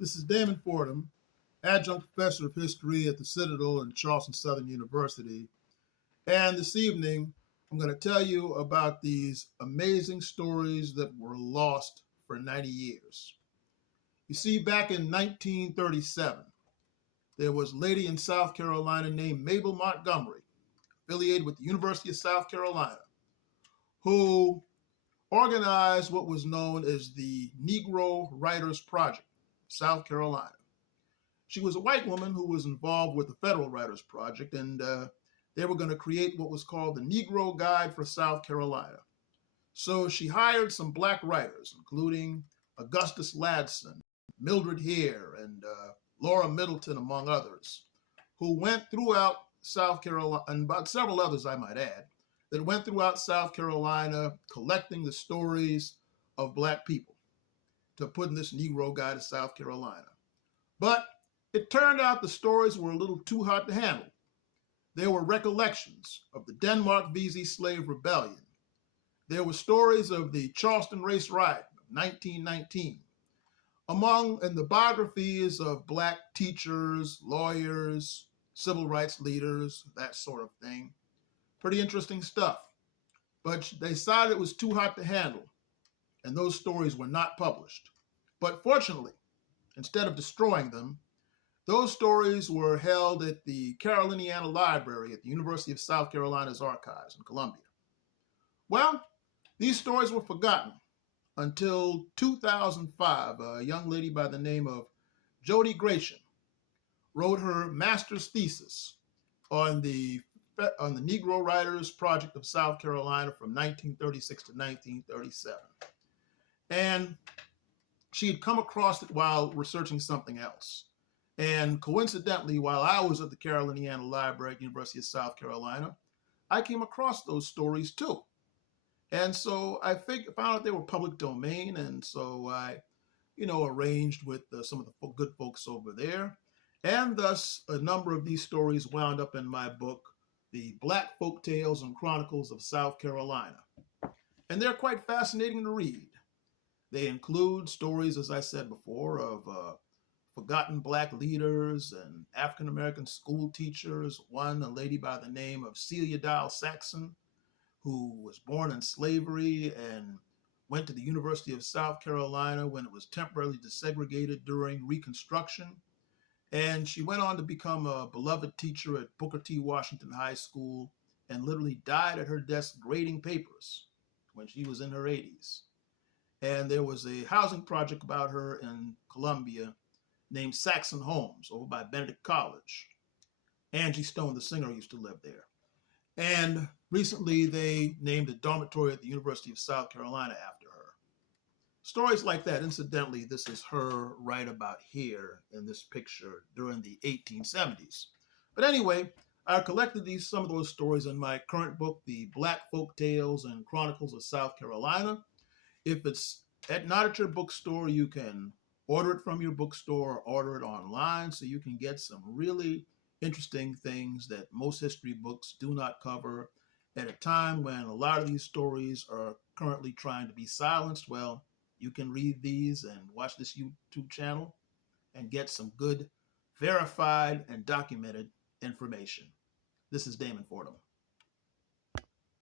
This is Damon Fordham, adjunct professor of history at the Citadel and Charleston Southern University. And this evening, I'm going to tell you about these amazing stories that were lost for 90 years. You see, back in 1937, there was a lady in South Carolina named Mabel Montgomery, affiliated with the University of South Carolina, who organized what was known as the Negro Writers Project, South Carolina. She was a white woman who was involved with the Federal Writers Project, and they were going to create what was called the Negro Guide for South Carolina. So she hired some black writers, including Augustus Ladson, Mildred Hare, and Laura Middleton, among others, who went throughout South Carolina, and about several others, I might add, that went throughout South Carolina collecting the stories of black people to put in this Negro Guide to South Carolina. But it turned out the stories were a little too hot to handle. There were recollections of the Denmark Vesey Slave Rebellion. There were stories of the Charleston Race Riot of 1919. And the biographies of black teachers, lawyers, civil rights leaders, that sort of thing. Pretty interesting stuff. But they decided it was too hot to handle, and those stories were not published. But fortunately, instead of destroying them, those stories were held at the Caroliniana Library at the University of South Carolina's archives in Columbia. Well, these stories were forgotten until 2005. A young lady by the name of Jody Gratian wrote her master's thesis on the Negro Writers Project of South Carolina from 1936 to 1937. And she had come across it while researching something else. And coincidentally, while I was at the Caroliniana Library at the University of South Carolina, I came across those stories too. And so I found out they were public domain. And so I, arranged with some of the good folks over there. And thus, a number of these stories wound up in my book, The Black Folktales and Chronicles of South Carolina. And they're quite fascinating to read. They include stories, as I said before, of forgotten black leaders and African-American school teachers. One, a lady by the name of Celia Dial Saxon, who was born in slavery and went to the University of South Carolina when it was temporarily desegregated during Reconstruction. And she went on to become a beloved teacher at Booker T. Washington High School and literally died at her desk grading papers when she was in her 80s. And there was a housing project about her in Columbia named Saxon Homes over by Benedict College. Angie Stone, the singer, used to live there. And recently they named a dormitory at the University of South Carolina after her. Stories like that. Incidentally, this is her right about here in this picture during the 1870s. But anyway, I collected some of those stories in my current book, The Black Folktales and Chronicles of South Carolina. If it's not at your bookstore, you can order it from your bookstore or order it online so you can get some really interesting things that most history books do not cover at a time when a lot of these stories are currently trying to be silenced. Well, you can read these and watch this YouTube channel and get some good, verified, and documented information. This is Damon Fordham.